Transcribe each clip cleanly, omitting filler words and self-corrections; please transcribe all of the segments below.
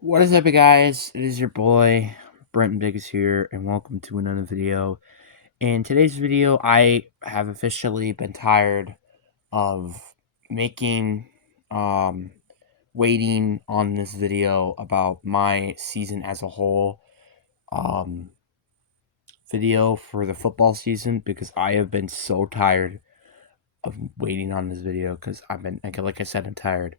What is up, you guys? It is your boy, Brenton Biggs here, and welcome to another video. In today's video, I have officially been tired of making, um, waiting on this video about my season as a whole, um, video for the football season because I have been so tired of waiting on this video because like I said, I'm tired.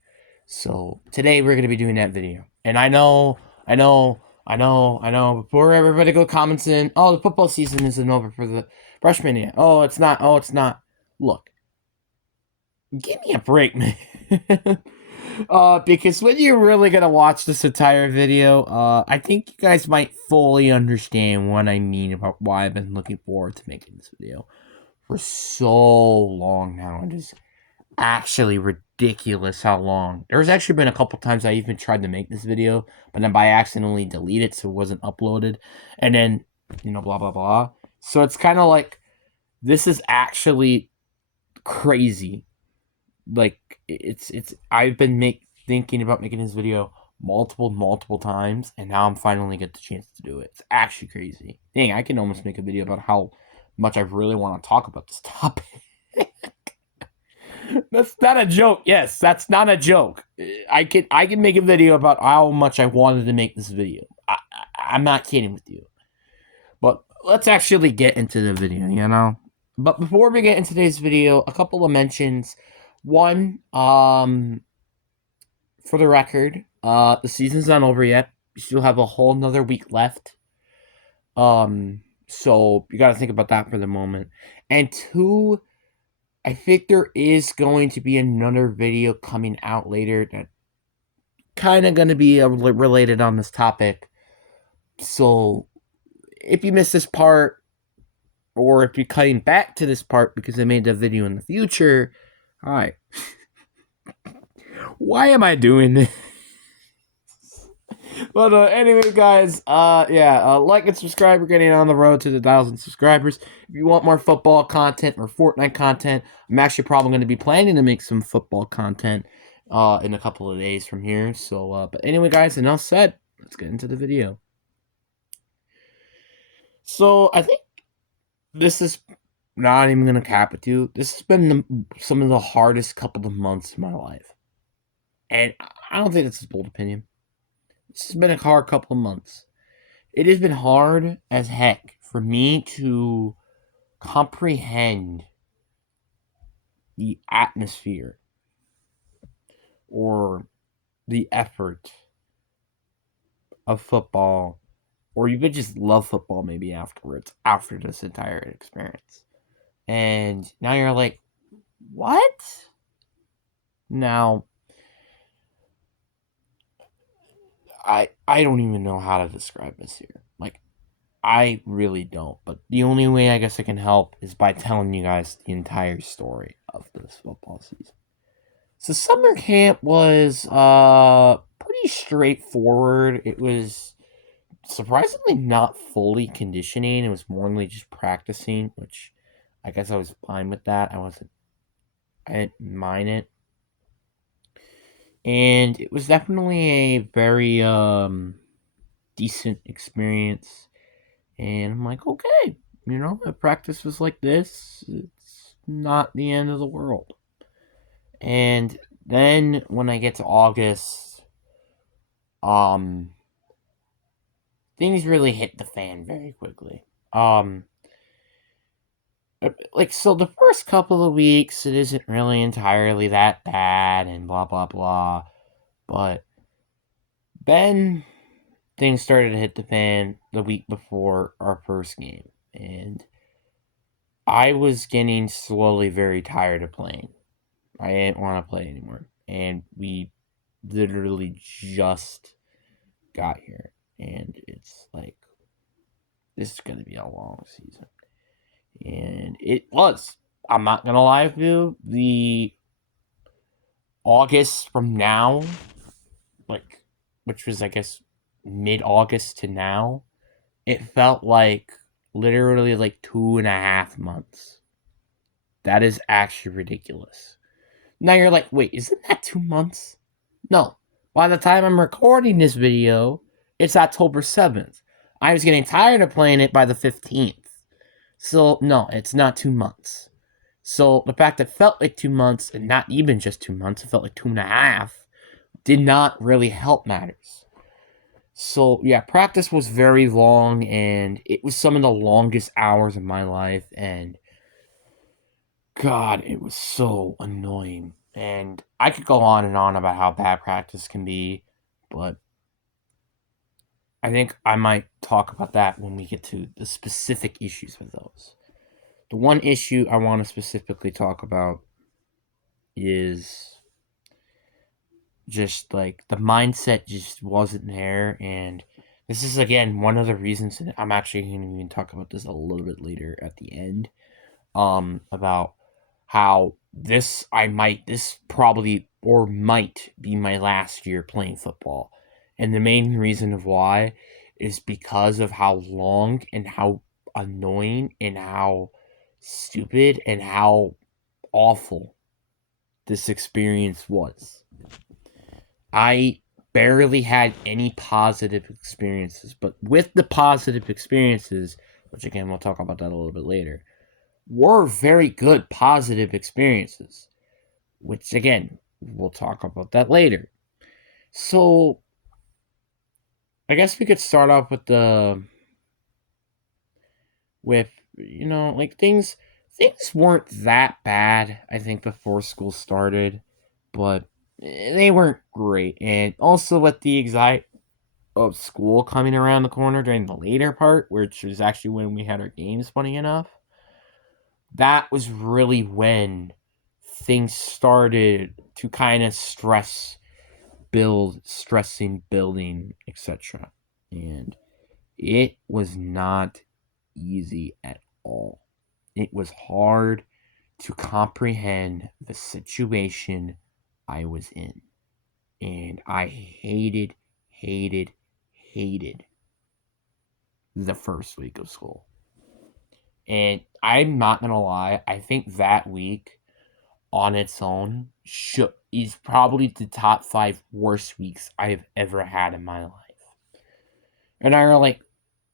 So today we're gonna be doing that video, and I know. Before everybody go comments in, oh, the football season isn't over for the freshmen yet. Oh, it's not. Oh, it's not. Look, give me a break, man. Because when you're really gonna watch this entire video, I think you guys might fully understand what I mean about why I've been looking forward to making this video for so long now. It is actually ridiculous how long. There's actually been a couple times I even tried to make this video, but then by accidentally delete it so it wasn't uploaded, and then blah blah blah. So it's kind of like this is actually crazy. Like it's I've been thinking about making this video multiple times, and now I'm finally get the chance to do it. It's actually crazy. Dang, I can almost make a video about how much I really want to talk about this topic. That's not a joke. Yes, that's not a joke. I can make a video about how much I wanted to make this video. I'm not kidding with you. But let's actually get into the video. But before we get into today's video, a couple of mentions. One, for the record, the season's not over yet. We still have a whole another week left. So you got to think about that for the moment. And two, I think there is going to be another video coming out later that kind of going to be related on this topic. So if you missed this part, or if you're cutting back to this part because I made the video in the future, all right. Why am I doing this? But anyway, guys, like and subscribe. We're getting on the road to the 1,000 subscribers. If you want more football content or Fortnite content, I'm actually probably going to be planning to make some football content in a couple of days from here. So, but anyway, guys, enough said. Let's get into the video. So, I think this is not even going to cap with you. This has been some of the hardest couple of months of my life. And I don't think it's a bold opinion. This has been a hard couple of months. It has been hard as heck for me to comprehend the atmosphere or the effort of football, or you could just love football maybe afterwards, after this entire experience. And now you're like, what? Now, I don't even know how to describe this here. Like, I really don't. But the only way I guess I can help is by telling you guys the entire story of this football season. So summer camp was pretty straightforward. It was surprisingly not fully conditioning. It was more just practicing, which I guess I was fine with that. I didn't mind it. And it was definitely a very decent experience. And I'm like, okay, if practice was like this, it's not the end of the world. And then when I get to August, um, things really hit the fan very quickly. So the first couple of weeks, it isn't really entirely that bad and blah, blah, blah. But then things started to hit the fan the week before our first game. And I was getting slowly very tired of playing. I didn't want to play anymore. And we literally just got here. And it's like, this is going to be a long season. And it was. I'm not going to lie with you. The August from now, which was, I guess, mid-August to now, it felt like literally like 2.5 months. That is actually ridiculous. Now you're like, wait, isn't that 2 months? No. By the time I'm recording this video, it's October 7th. I was getting tired of playing it by the 15th. So, no, it's not 2 months. So, the fact that it felt like 2 months, and not even just 2 months, it felt like 2.5, did not really help matters. So, yeah, practice was very long, and it was some of the longest hours of my life, and God, it was so annoying. And I could go on and on about how bad practice can be, but I think I might talk about that when we get to the specific issues with those. The one issue I want to specifically talk about is just like the mindset just wasn't there. And this is, again, one of the reasons that I'm actually going to even talk about this a little bit later at the end. About how this probably or might be my last year playing football. And the main reason of why is because of how long and how annoying and how stupid and how awful this experience was. I barely had any positive experiences, but with the positive experiences, which again, we'll talk about that a little bit later, were very good positive experiences, which again, we'll talk about that later. So, I guess we could start off with like things weren't that bad, I think, before school started, but they weren't great. And also with the anxiety of school coming around the corner during the later part, which was actually when we had our games, funny enough, that was really when things started to kind of building, etc. And it was not easy at all. It was hard to comprehend the situation I was in. And I hated the first week of school. And I'm not going to lie, I think that week on its own is probably the top 5 worst weeks I have ever had in my life. And I were like,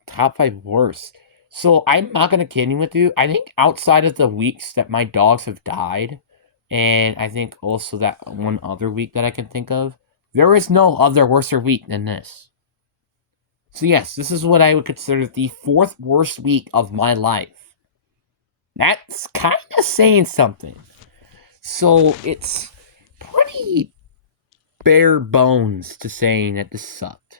top 5 worst. So I'm not going to kid you with you. I think outside of the weeks that my dogs have died, and I think also that one other week that I can think of, there is no other worser week than this. So yes, this is what I would consider the 4th worst week of my life. That's kind of saying something. So it's pretty bare bones to saying that this sucked.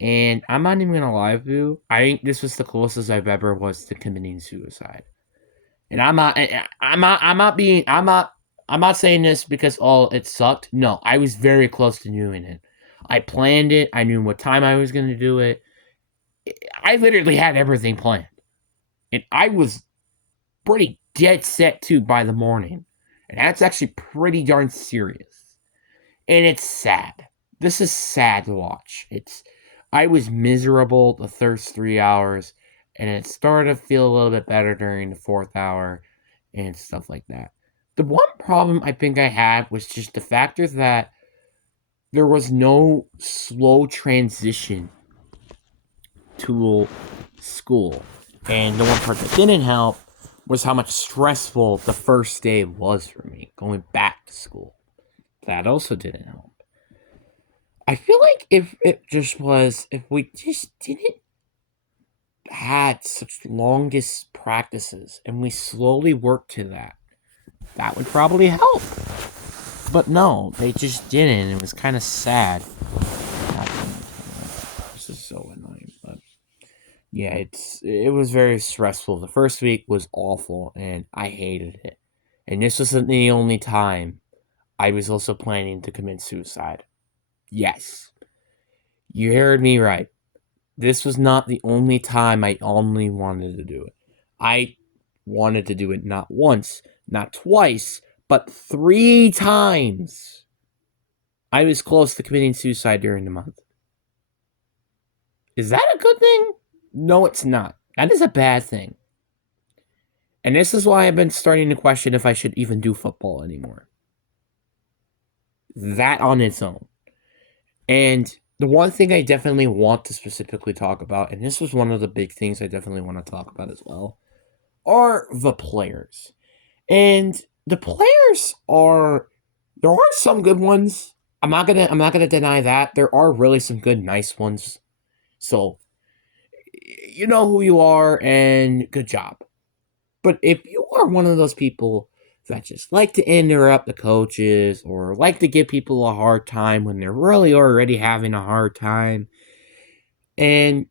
And I'm not even gonna lie with you, I think this was the closest I've ever was to committing suicide. And I'm not saying this because it sucked. No, I was very close to doing it. I planned it. I knew what time I was gonna do it. I literally had everything planned. And I was pretty dead set too by the morning. And that's actually pretty darn serious. And it's sad. This is sad to watch. I was miserable the first 3 hours, and it started to feel a little bit better during the 4th hour and stuff like that. The one problem I think I had was just the factor that there was no slow transition to school. And the one part that didn't help was how much stressful the first day was for me, going back to school. That also didn't help. I feel like if we just didn't had such longest practices and we slowly worked to that would probably help. But no, they just didn't. It was kind of sad. This is so annoying, but yeah, it was very stressful. The first week was awful, and I hated it. And this wasn't the only time I was also planning to commit suicide. Yes, you heard me right. This was not the only time I only wanted to do it. I wanted to do it not once, not twice, but 3 times. I was close to committing suicide during the month. Is that a good thing? No, it's not. That is a bad thing. And this is why I've been starting to question if I should even do football anymore. That on its own. And the one thing I definitely want to specifically talk about, and this was one of the big things I definitely want to talk about as well, are the players. And the players are there are some good ones. I'm not gonna deny that. There are really some good nice ones. So you know who you are and good job. But if you are one of those people that just like to interrupt the coaches or like to give people a hard time when they're really already having a hard time and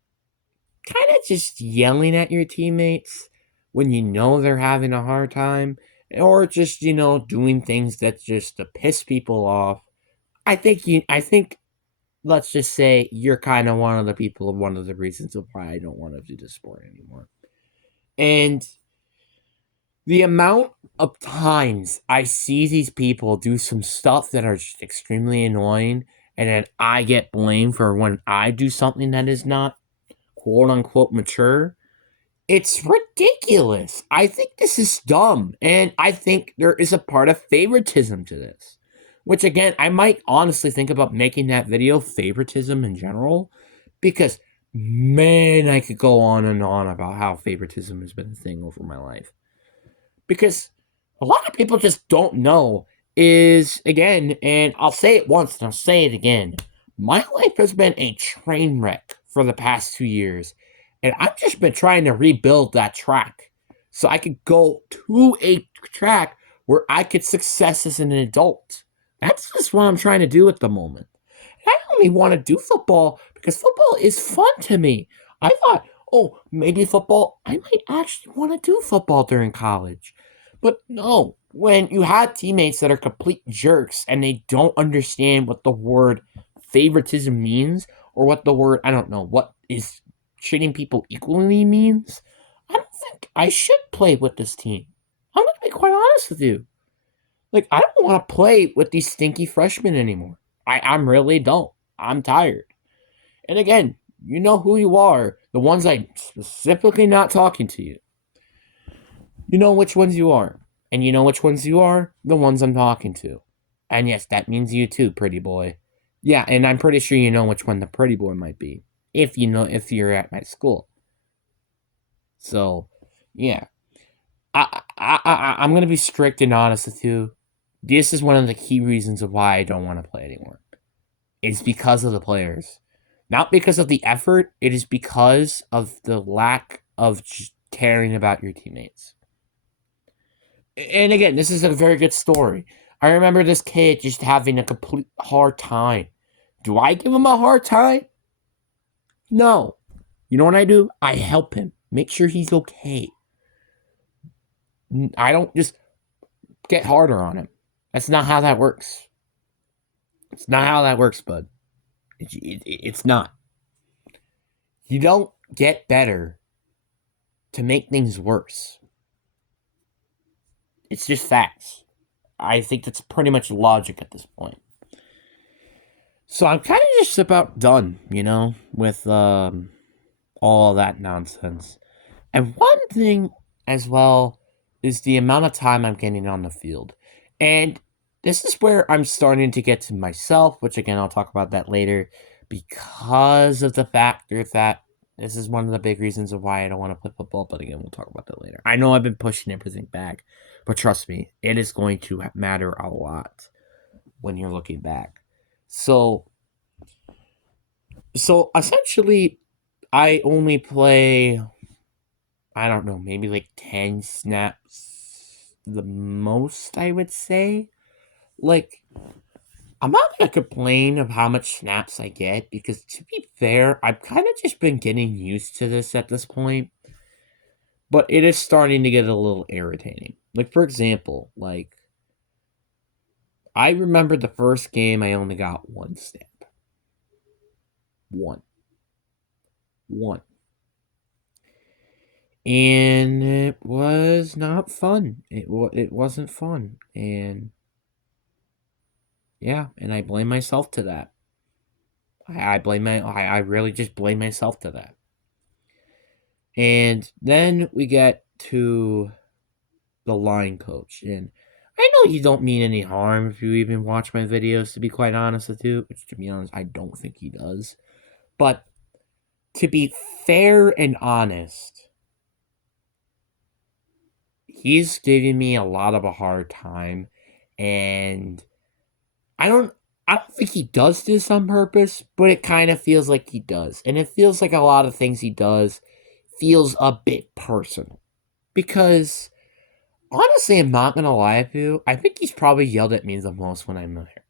kind of just yelling at your teammates when you know they're having a hard time or just, doing things that just to piss people off, I think let's just say you're kind of one of the people one of the reasons of why I don't want to do the sport anymore. And the amount of times I see these people do some stuff that are just extremely annoying, and then I get blamed for when I do something that is not quote unquote mature, it's ridiculous. I think this is dumb, and I think there is a part of favoritism to this. Which, again, I might honestly think about making that video favoritism in general, because, man, I could go on and on about how favoritism has been a thing over my life. Because a lot of people just don't know is, again, and I'll say it once and I'll say it again, my life has been a train wreck for the past 2 years, and I've just been trying to rebuild that track so I could go to a track where I could success as an adult. That's just what I'm trying to do at the moment. I only want to do football because football is fun to me. I thought, oh, maybe football, I might actually want to do football during college. But no, when you have teammates that are complete jerks and they don't understand what the word favoritism means or what the word, I don't know, what is treating people equally means, I don't think I should play with this team. I'm going to be quite honest with you. Like, I don't want to play with these stinky freshmen anymore. I'm really don't. I'm tired. And again, you know who you are. The ones I'm specifically not talking to you. You know which ones you are. And you know which ones you are? The ones I'm talking to. And yes, that means you too, pretty boy. Yeah, and I'm pretty sure you know which one the pretty boy might be. If you're at my school. So, yeah. I'm gonna be strict and honest with you. This is one of the key reasons of why I don't want to play anymore. It's because of the players. Not because of the effort, it is because of the lack of caring about your teammates. And again, this is a very good story. I remember this kid just having a complete hard time. Do I give him a hard time? No. You know what I do? I help him. Make sure he's okay. I don't just get harder on him. That's not how that works. It's not how that works, bud. It's not. You don't get better to make things worse. It's just facts. I think that's pretty much logic at this point. So I'm kind of just about done, with all of that nonsense. And one thing as well is the amount of time I'm getting on the field. And this is where I'm starting to get to myself, which again, I'll talk about that later, because of the factor that this is one of the big reasons of why I don't want to play football. But again, we'll talk about that later. I know I've been pushing everything back, but trust me, it is going to matter a lot when you're looking back. So essentially, I only play, I don't know, maybe like 10 snaps the most, I would say. Like, I'm not going to complain of how much snaps I get because, to be fair, I've kind of just been getting used to this at this point. But it is starting to get a little irritating. Like, for example, I remember the first game I only got one snap. One. One. And it was not fun. It wasn't fun. And yeah, and I blame myself to that. I really just blame myself to that. And then we get to the line coach, and I know you don't mean any harm if you even watch my videos, to be quite honest with you. Which, to be honest, I don't think he does. But to be fair and honest, he's giving me a lot of a hard time, and I don't I don't think he does this on purpose, but it kind of feels like he does. And it feels like a lot of things he does feels a bit personal. Because honestly, I'm not gonna lie with you, I think he's probably yelled at me the most when I'm there.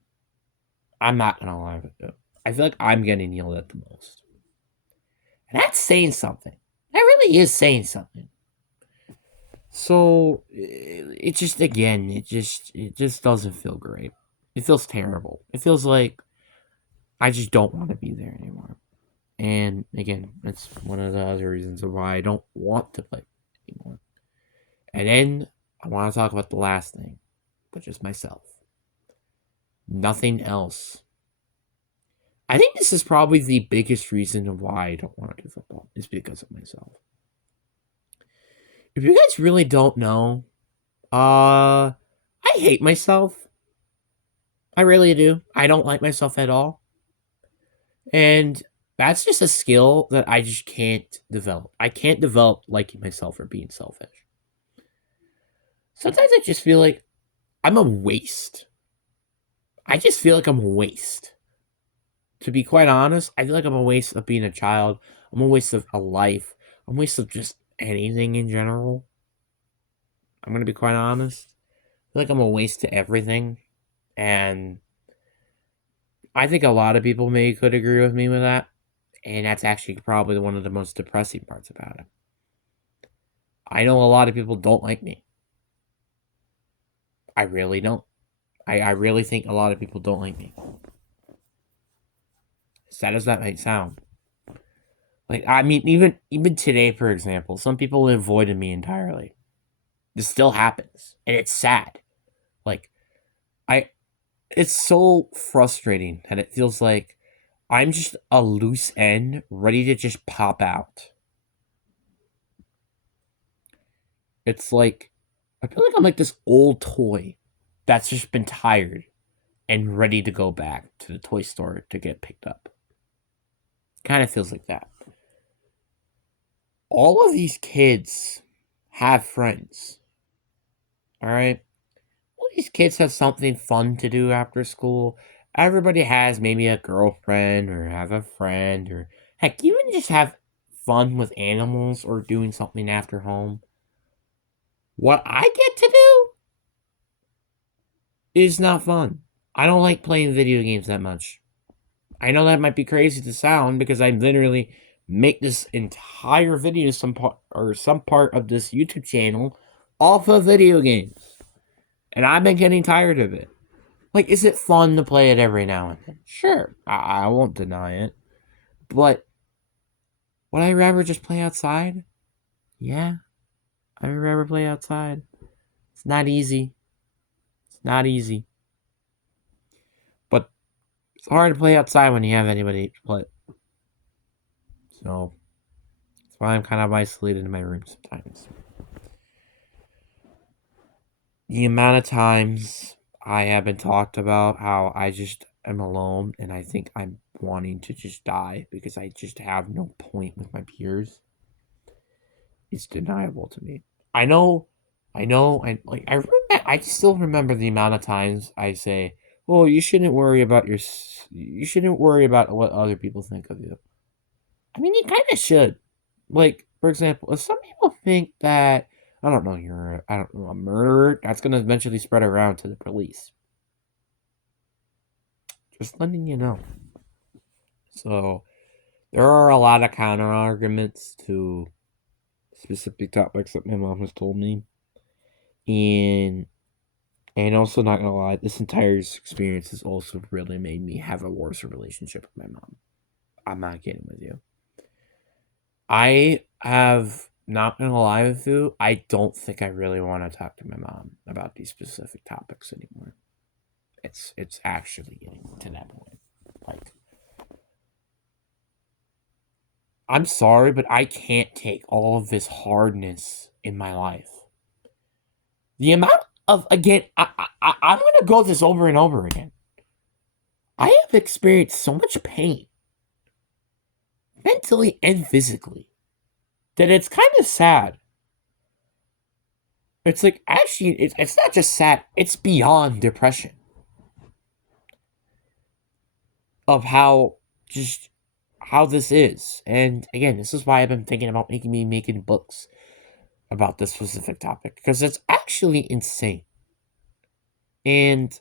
I'm not gonna lie with you. I feel like I'm getting yelled at the most. And that's saying something. That really is saying something. So it just again, it just doesn't feel great. It feels terrible. It feels like I just don't want to be there anymore. And again, that's one of the other reasons why I don't want to play anymore. And then I want to talk about the last thing, which is myself. Nothing else. I think this is probably the biggest reason of why I don't want to do football, is because of myself. If you guys really don't know, I hate myself. I really do. I don't like myself at all. And that's just a skill that I just can't develop. I can't develop liking myself or being selfish. Sometimes I just feel like I'm a waste. I just feel like I'm a waste. To be quite honest, I feel like I'm a waste of being a child. I'm a waste of a life. I'm a waste of just anything in general. I'm gonna be quite honest. I feel like I'm a waste to everything. And I think a lot of people maybe could agree with me with that. And that's actually probably one of the most depressing parts about it. I know a lot of people don't like me. I really don't. I really think a lot of people don't like me. Sad as that might sound. Like, I mean, even today, for example, some people avoided me entirely. This still happens. And it's sad. Like, I it's so frustrating that it feels like I'm just a loose end ready to just pop out. It's like I feel like I'm like this old toy that's just been tired and ready to go back to the toy store to get picked up. Kind of feels like that. All of these kids have friends. All right? All these kids have something fun to do after school. Everybody has maybe a girlfriend or have a friend or heck, even just have fun with animals or doing something after home. What I get to do is not fun. I don't like playing video games that much. I know that might be crazy to sound because I literally make this entire video some part of this YouTube channel off of video games. And I've been getting tired of it. Like, is it fun to play it every now and then? Sure, I won't deny it. But would I rather just play outside? Yeah, I would rather play outside. It's not easy. It's not easy. But it's hard to play outside when you have anybody to play. So that's why I'm kind of isolated in my room sometimes. The amount of times I have been talked about how I just am alone and I think I'm wanting to just die because I just have no point with my peers. It's deniable to me. I know, like I still remember the amount of times I say, "Well, you shouldn't worry about you shouldn't worry about what other people think of you." I mean, you kind of should. Like, for example, if some people think that I don't know, I don't know, a murderer, that's gonna eventually spread around to the police. Just letting you know. So there are a lot of counter arguments to specific topics that my mom has told me, and also not gonna lie, this entire experience has also really made me have a worse relationship with my mom. I'm not kidding with you. I have not gonna lie with you. I don't think I really want to talk to my mom about these specific topics anymore. It's actually getting to that point. Like, I'm sorry, but I can't take all of this hardness in my life. The amount again, I'm gonna go this over and over again. I have experienced so much pain, mentally and physically, that it's kind of sad. It's like, actually, it's not just sad, it's beyond depression. Of how this is. And again, this is why I've been thinking about making books about this specific topic, because it's actually insane. And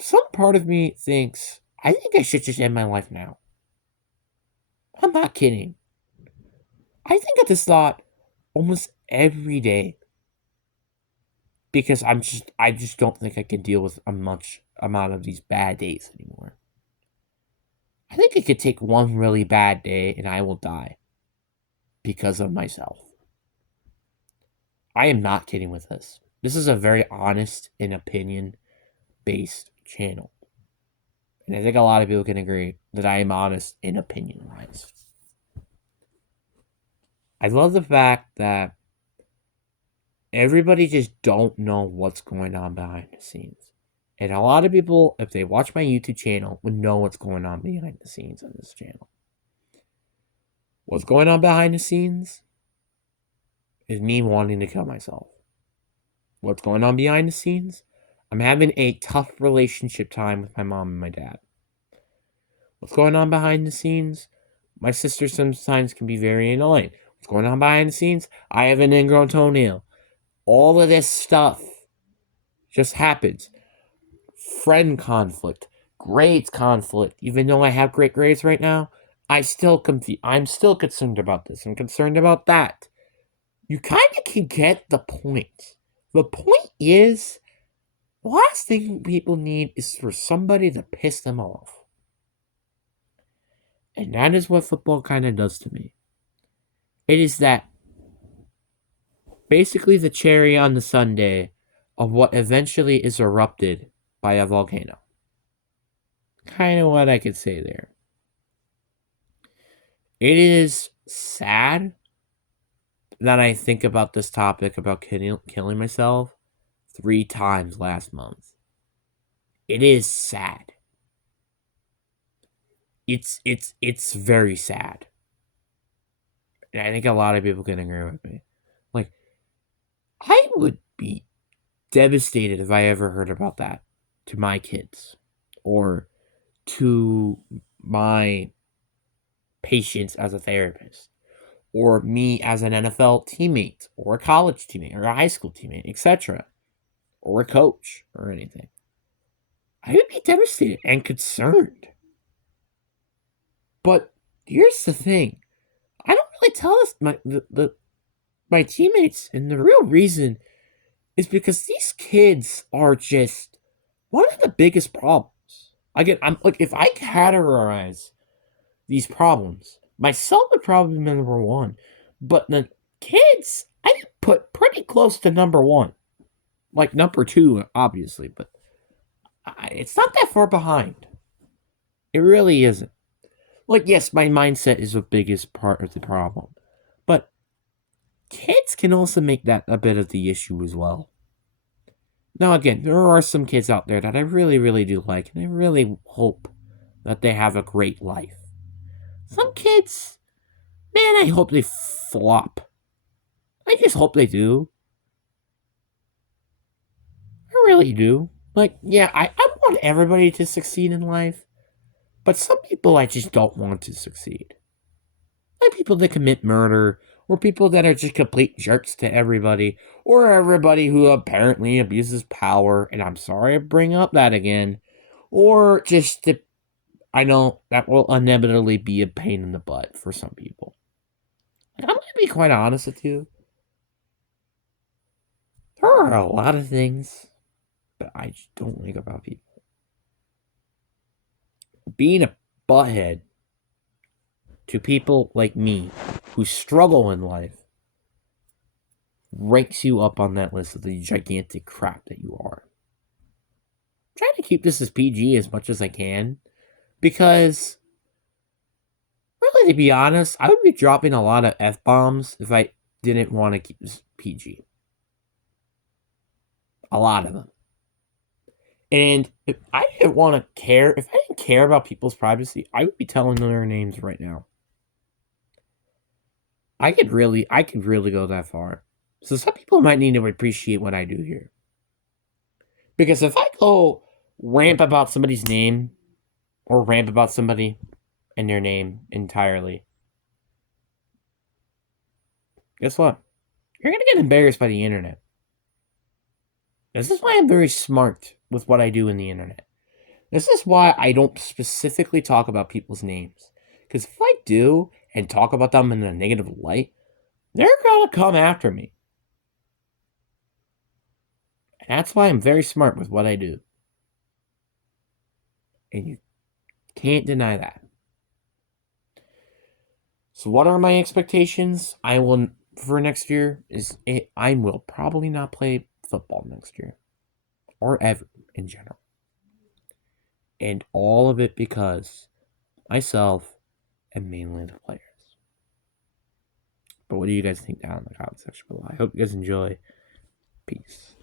some part of me thinks, I think I should just end my life now. I'm not kidding. I think of this thought almost every day, because I just don't think I can deal with a much amount of these bad days anymore. I think it could take one really bad day and I will die because of myself. I am not kidding with this. This is a very honest and opinion based channel. And I think a lot of people can agree that I am honest in opinion wise. I love the fact that everybody just don't know what's going on behind the scenes. And a lot of people, if they watch my YouTube channel, would know what's going on behind the scenes on this channel. What's going on behind the scenes is me wanting to kill myself. What's going on behind the scenes? I'm having a tough relationship time with my mom and my dad. What's going on behind the scenes? My sister sometimes can be very annoying. What's going on behind the scenes? I have an ingrown toenail. All of this stuff just happens. Friend conflict, grades conflict. Even though I have great grades right now, I'm still concerned about this. I'm concerned about that. You kind of can get the point. The point is, the last thing people need is for somebody to piss them off. And that is what football kind of does to me. It is that basically the cherry on the sundae of what eventually is erupted by a volcano. Kind of what I could say there. It is sad that I think about this topic about killing myself 3 times last month. It is sad. It's very sad. And I think a lot of people can agree with me. Like, I would be devastated if I ever heard about that to my kids or to my patients as a therapist or me as an NFL teammate or a college teammate or a high school teammate, etc., or a coach or anything. I would be devastated and concerned. But here's the thing. I don't really tell my teammates, and the real reason is because these kids are just one of the biggest problems. Again, I'm like, if I categorize these problems, myself would probably be number 1, but the kids I put pretty close to number 1, like number 2, obviously, but it's not that far behind. It really isn't. Like, yes, my mindset is the biggest part of the problem, but kids can also make that a bit of the issue as well. Now, again, there are some kids out there that I really, really do like, and I really hope that they have a great life. Some kids, man, I hope they flop. I just hope they do. I really do. Like, yeah, I want everybody to succeed in life, but some people I just don't want to succeed. Like people that commit murder, or people that are just complete jerks to everybody, or everybody who apparently abuses power, and I'm sorry to bring up that again, or just I know that will inevitably be a pain in the butt for some people. And I'm going to be quite honest with you. There are a lot of things that I just don't like about people. Being a butthead to people like me who struggle in life ranks you up on that list of the gigantic crap that you are. I'm trying to keep this as PG as much as I can, because really, to be honest, I would be dropping a lot of F-bombs if I didn't want to keep this PG. A lot of them. And if I didn't want to care, if I didn't care about people's privacy, I would be telling their names right now. I could really go that far. So some people might need to appreciate what I do here. Because if I go ramp about somebody's name or ramp about somebody and their name entirely, guess what? You're going to get embarrassed by the internet. This is why I'm very smart with what I do in the internet. This is why I don't specifically talk about people's names. Because if I do and talk about them in a negative light, they're going to come after me. And that's why I'm very smart with what I do. And you can't deny that. So what are my expectations? For next year I will probably not play football next year. Or ever in general. And all of it because myself and mainly the players. But what do you guys think down in the comment section below? I hope you guys enjoy. Peace.